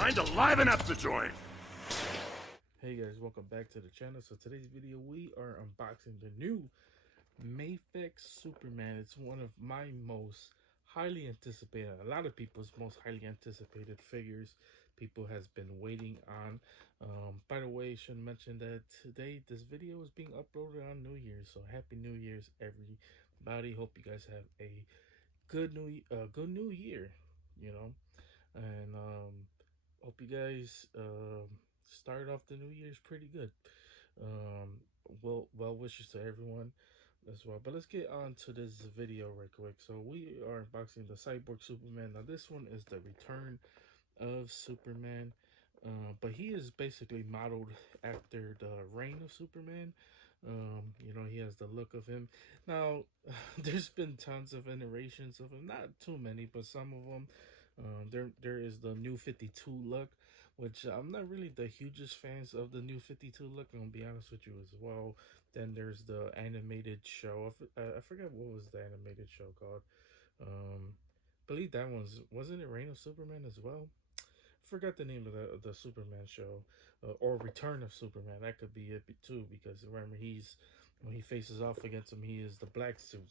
Time to liven up the joint. Hey guys, welcome back to the channel. So today's video we are unboxing the new Mafex Superman. It's one of my most highly anticipated, a lot of people's most highly anticipated figures people has been waiting on. By the way, I should mention that today this video is being uploaded on New Year's, so happy New Year's everybody. Hope you guys have a good new year, you know. And hope you guys start off the new year's pretty good. Well wishes to everyone as well. But let's get on to this video right quick. So we are unboxing the Cyborg Superman. Now this one is the return of Superman. But he is basically modeled after the reign of Superman. You know, he has the look of him. Now, there's been tons of iterations of him, not too many, but some of them. There is the new 52 look, which I'm not really the hugest fans of the new 52 look. I'm gonna be honest with you as well. Then there's the animated show. I forget what was the animated show called. Believe that wasn't it Reign of Superman as well? Forgot the name of the Superman show, or Return of Superman. That could be it too, because remember when he faces off against him, he is the black suit.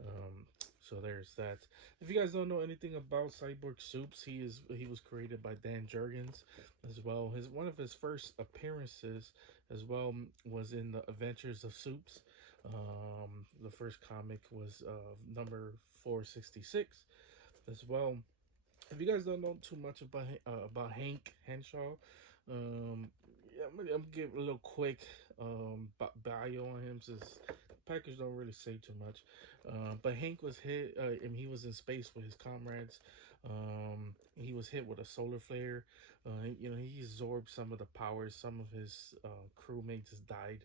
Um, so there's that. If you guys don't know anything about Cyborg Soups, he was created by Dan Jurgens as well. One of his first appearances as well was in the Adventures of Soups. The first comic was number 466 as well. If you guys don't know too much about Hank Henshaw, yeah, I'm gonna give a little quick bio on him, since the package don't really say too much. But Hank was hit, and he was in space with his comrades. He was hit with a solar flare. You know, he absorbed some of the powers. Some of his crewmates died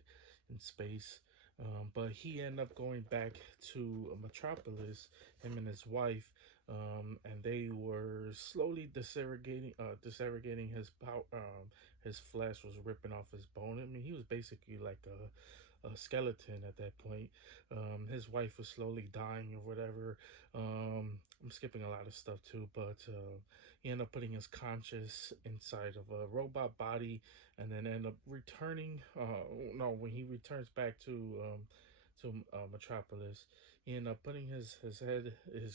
in space. But he ended up going back to Metropolis, him and his wife, and they were slowly disaggregating his power. His flesh was ripping off his bone. I mean, he was basically like a skeleton at that point. His wife was slowly dying or whatever. I'm skipping a lot of stuff too, but he ended up putting his conscious inside of a robot body, and then end up returning. No, when he returns back to Metropolis, he ended up putting his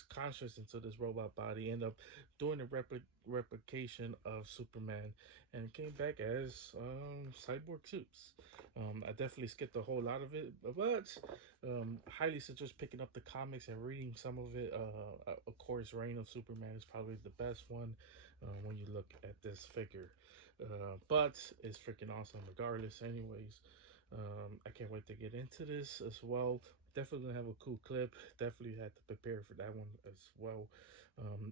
conscious into this robot body, ended up doing a replication of Superman, and came back as Cyborg Soups. I definitely skipped a whole lot of it, but highly suggest picking up the comics and reading some of it. Of course, Reign of Superman is probably the best one when you look at this figure, but it's freaking awesome regardless anyways. I can't wait to get into this as well. Definitely gonna have a cool clip. Definitely had to prepare for that one as well.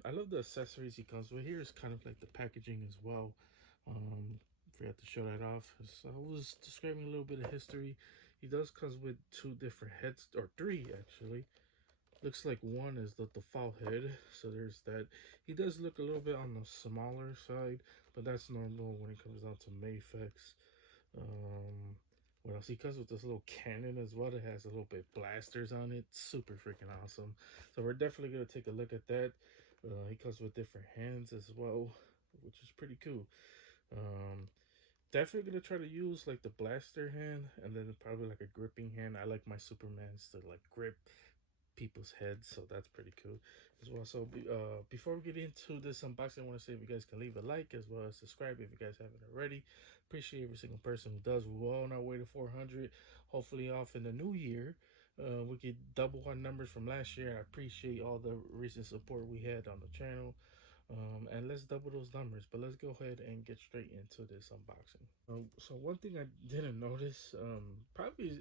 I love the accessories he comes with. Here's kind of like the packaging as well. Forgot to show that off. So I was describing a little bit of history. He does comes with two different heads, or three actually. Looks like one is the default head, so there's that. He does look a little bit on the smaller side, but that's normal when it comes down to Mafex. What else? He comes with this little cannon as well. It has a little bit blasters on it. Super freaking awesome. So we're definitely going to take a look at that. He comes with different hands as well, which is pretty cool. Definitely going to try to use like the blaster hand, and then probably like a gripping hand. I like my Supermans to like grip people's heads, so that's pretty cool as well. So before we get into this unboxing, I want to say if you guys can leave a like as well as subscribe if you guys haven't already. Appreciate every single person who does. We're all on our way to 400, hopefully off in the new year. We could double our numbers from last year. I appreciate all the recent support we had on the channel, and let's double those numbers. But let's go ahead and get straight into this unboxing. So one thing I didn't notice, probably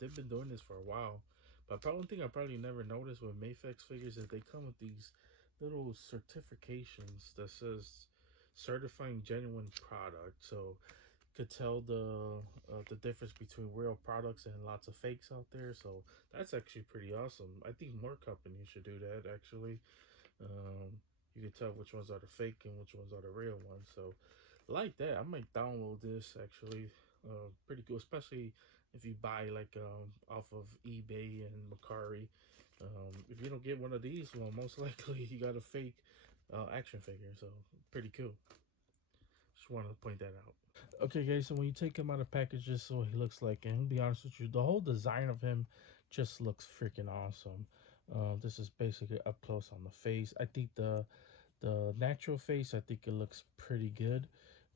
they've been doing this for a while, but one thing I probably never noticed with Mafex figures is they come with these little certifications that says certifying genuine product. So you could tell the difference between real products and lots of fakes out there. So that's actually pretty awesome. I think more companies should do that actually. You can tell which ones are the fake and which ones are the real ones. So like that, I might download this actually. Pretty cool, especially if you buy like off of eBay and Mercari. If you don't get one of these, well, most likely you got a fake action figure. So pretty cool. Just wanted to point that out. Okay, guys, so when you take him out of package, this is what he looks like. And to be honest with you, the whole design of him just looks freaking awesome. This is basically up close on the face. I think the natural face, I think it looks pretty good.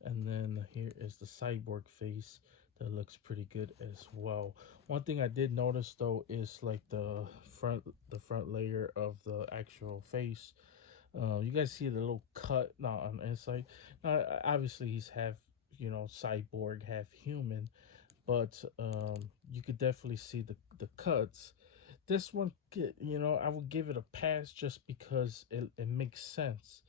And then here is the cyborg face that looks pretty good as well. One thing I did notice though is like the front layer of the actual face. You guys see the little cut now on the inside. Obviously he's half, cyborg, half human, but you could definitely see the cuts. This one, I would give it a pass just because it makes sense.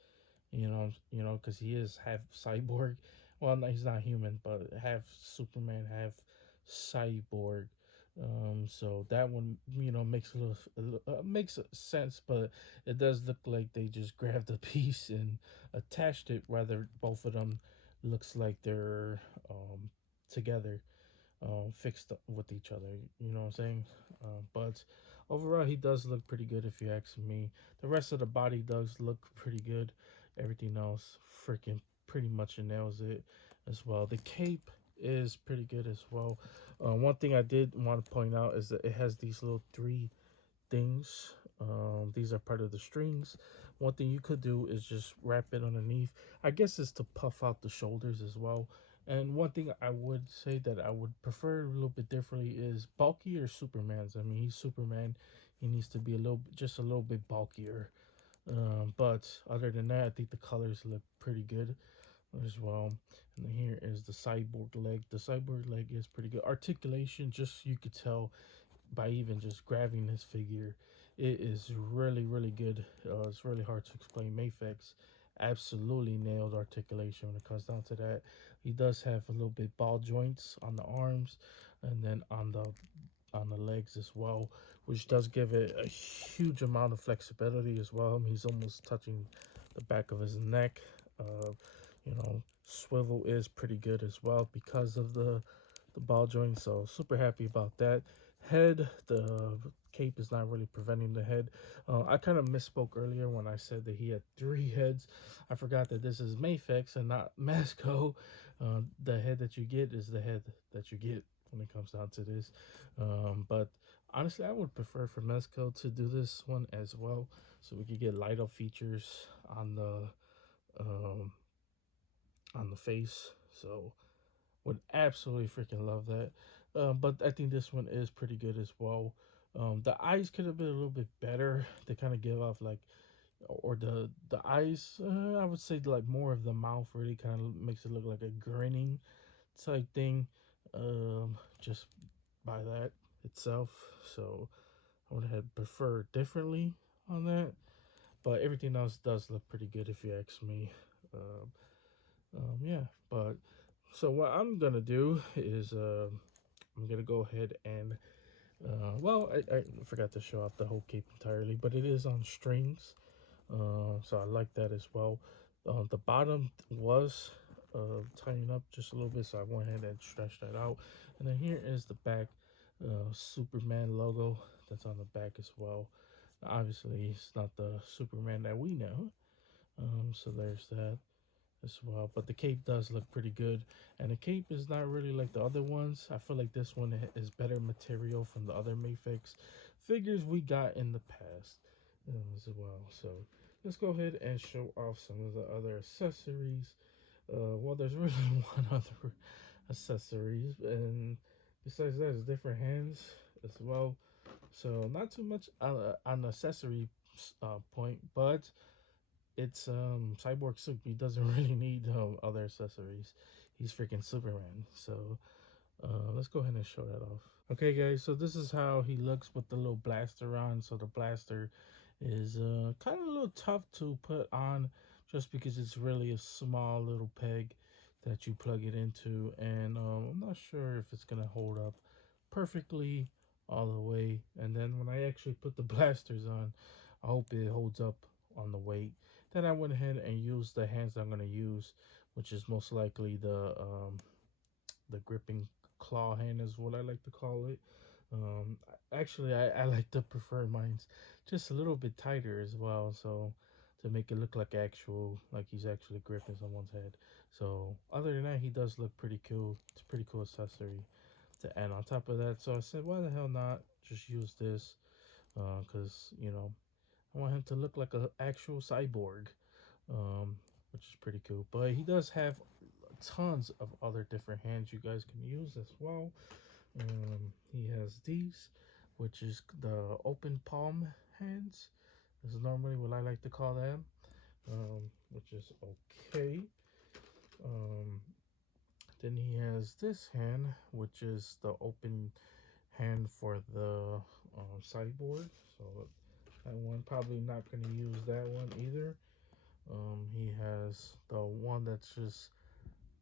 Because he is half cyborg. Well, no, he's not human, but half Superman, half cyborg. So that one, makes makes sense, but it does look like they just grabbed a piece and attached it. Rather, both of them looks like they're together, fixed with each other. You know what I'm saying? But overall, he does look pretty good if you ask me. The rest of the body does look pretty good. Everything else, freaking pretty much nails it as well. The cape is pretty good as well. One thing I did want to point out is that it has these little three things. These are part of the strings. One thing you could do is just wrap it underneath. I guess it's to puff out the shoulders as well. And one thing I would say that I would prefer a little bit differently is bulkier Superman's. I mean, he's Superman. He needs to be just a little bit bulkier. But other than that, I think the colors look pretty good as well. And then here is the cyborg leg. The cyborg leg is pretty good. Articulation, just you could tell by even just grabbing this figure, it is really, really good. It's really hard to explain. Mafex absolutely nailed articulation when it comes down to that. He does have a little bit ball joints on the arms and then on the legs as well, which does give it a huge amount of flexibility as well. He's almost touching the back of his neck. Swivel is pretty good as well because of the ball joint. So super happy about that. Head, the cape is not really preventing the head. I kind of misspoke earlier when I said that he had three heads. I forgot that this is Mafex and not Masco. The head that you get is the head that you get when it comes down to this. But honestly, I would prefer for Mezco to do this one as well, so we could get light up features on um, the face. So would absolutely freaking love that. But I think this one is pretty good as well. The eyes could have been a little bit better. They kind of give off like, or the eyes. I would say like more of the mouth really kind of makes it look like a grinning type thing. Just by that itself. So I would have preferred differently on that. But everything else does look pretty good if you ask me. Um, yeah, but so what I'm gonna do is I'm gonna go ahead and I forgot to show off the whole cape entirely, but it is on strings, so I like that as well. The bottom was tying up just a little bit, so I went ahead and stretched that out. And then here is the back Superman logo that's on the back as well. Now, obviously, it's not the Superman that we know, so there's that as well. But the cape does look pretty good, and the cape is not really like the other ones. I feel like this one is better material from the other Mafex figures we got in the past as well. So let's go ahead and show off some of the other accessories. Well, there's really one other accessories, and besides that, it's different hands as well. So not too much on the accessory point, but it's Cyborg Soup. He doesn't really need other accessories. He's freaking Superman. So let's go ahead and show that off. Okay, guys. So this is how he looks with the little blaster on. So the blaster is kind of a little tough to put on, just because it's really a small little peg that you plug it into, and I'm not sure if it's gonna hold up perfectly all the way. And then when I actually put the blasters on, I hope it holds up on the weight. Then I went ahead and used the hands I'm going to use, which is most likely the gripping claw hand is what I like to call it. Actually, I like to prefer mine's just a little bit tighter as well. So to make it look like actual, like he's actually gripping someone's head. So other than that, he does look pretty cool. It's a pretty cool accessory to add on top of that. So I said, why the hell not just use this? Because you know, I want him to look like an actual cyborg, um, which is pretty cool. But he does have tons of other different hands you guys can use as well. He has these, which is the open palm hands. This is normally what I like to call them, which is okay. Um, then he has this hand, which is the open hand for the cyborg. So that one, probably not going to use that one either. He has the one that's just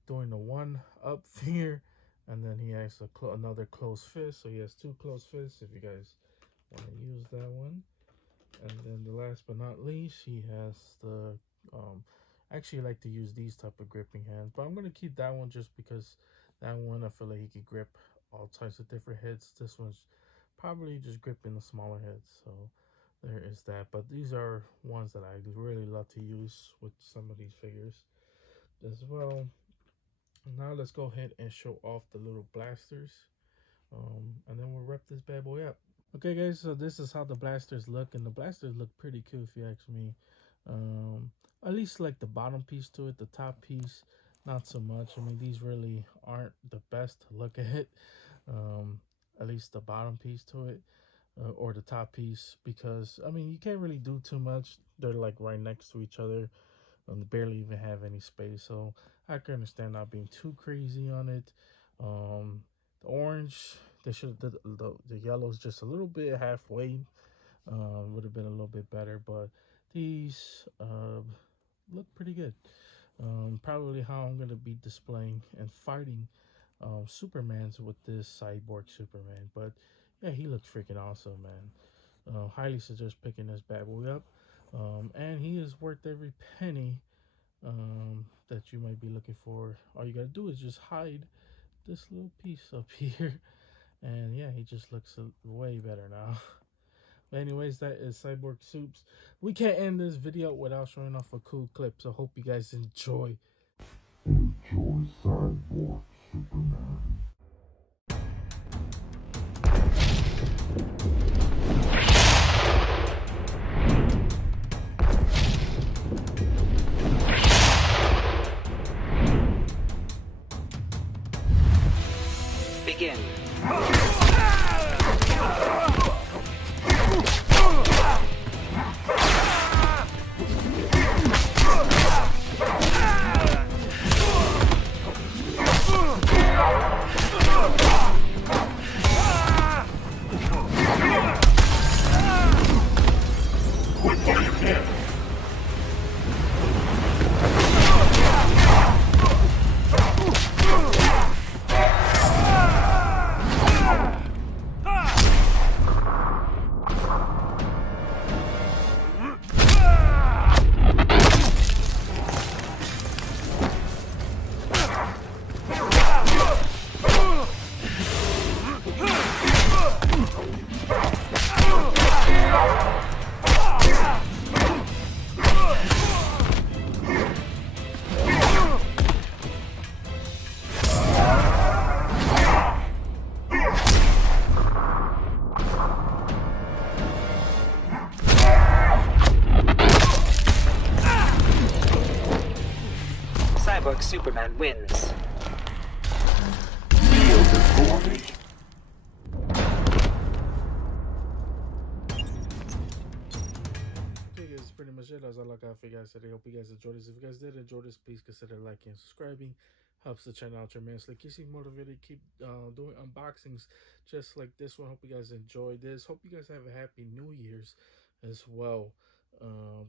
doing the one up finger, and then he has another closed fist. So he has two closed fists if you guys want to use that one. And then the last but not least, he has the actually I like to use these type of gripping hands, but I'm gonna keep that one just because that one I feel like he could grip all types of different heads. This one's probably just gripping the smaller heads. So there is that. But these are ones that I really love to use with some of these figures as well. Now let's go ahead and show off the little blasters, and then we'll wrap this bad boy up. Okay, guys, so this is how the blasters look, and the blasters look pretty cool if you ask me. Um, at least like the bottom piece to it, the top piece, not so much. I mean, these really aren't the best to look at. Um, at least the bottom piece to it, or the top piece, because I mean, you can't really do too much. They're like right next to each other, and they barely even have any space. So I can understand not being too crazy on it. The orange, they should the yellow's just a little bit halfway. Would have been a little bit better, but these look pretty good. Probably how I'm gonna be displaying and fighting Supermans with this cyborg Superman. But yeah, he looks freaking awesome, man. Highly suggest picking this bad boy up. And he is worth every penny that you might be looking for. All you gotta do is just hide this little piece up here, and yeah, he just looks way better now. But anyways, that is Cyborg Soups. We can't end this video without showing off a cool clip, so hope you guys enjoy. Enjoy Cyborg Superman. Begin. Cyborg Superman wins. Okay, guys, that's pretty much it. That's all I got for you guys today. Hope you guys enjoyed this. If you guys did enjoy this, please consider liking and subscribing. Helps the channel out tremendously. Keeps me motivated. Keep doing unboxings just like this one. Hope you guys enjoyed this. Hope you guys have a happy New Year's as well.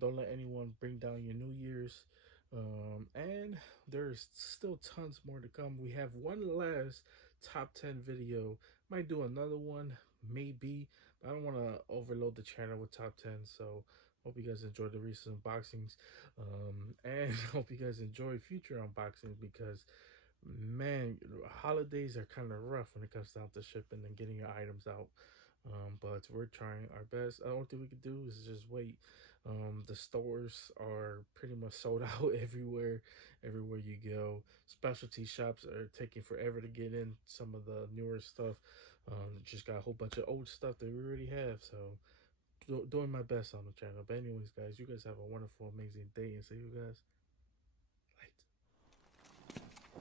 Don't let anyone bring down your New Year's. And there's still tons more to come. We have one last top 10 video. Might do another one, maybe. I don't want to overload the channel with top 10. So hope you guys enjoyed the recent unboxings. And hope you guys enjoy future unboxings, because man, holidays are kind of rough when it comes down to shipping and getting your items out. But we're trying our best. The only thing we can do is just wait. The stores are pretty much sold out everywhere you go. Specialty shops are taking forever to get in some of the newer stuff. Just got a whole bunch of old stuff that we already have. So doing my best on the channel. But anyways, guys, you guys have a wonderful, amazing day, and see you guys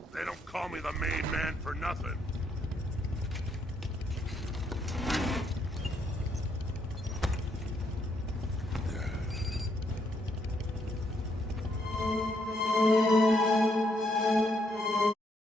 later. They don't call me the main man for nothing.